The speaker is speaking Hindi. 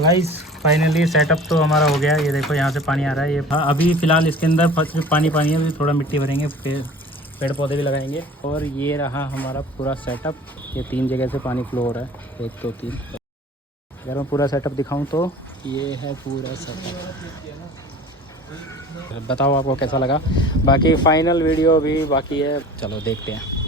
तो गाइस फाइनली सेटअप तो हमारा हो गया। ये देखो यहाँ से पानी आ रहा है। ये अभी फ़िलहाल इसके अंदर सिर्फ पानी पानी है, अभी थोड़ा मिट्टी भरेंगे, पेड़ पौधे भी लगाएंगे। और ये रहा हमारा पूरा सेटअप। ये 3 जगह से पानी फ्लो हो रहा है, 1 2 3। अगर मैं पूरा सेटअप दिखाऊं तो ये है पूरा सेटअप। बताओ आपको कैसा लगा। बाकी फाइनल वीडियो भी बाकी है, चलो देखते हैं।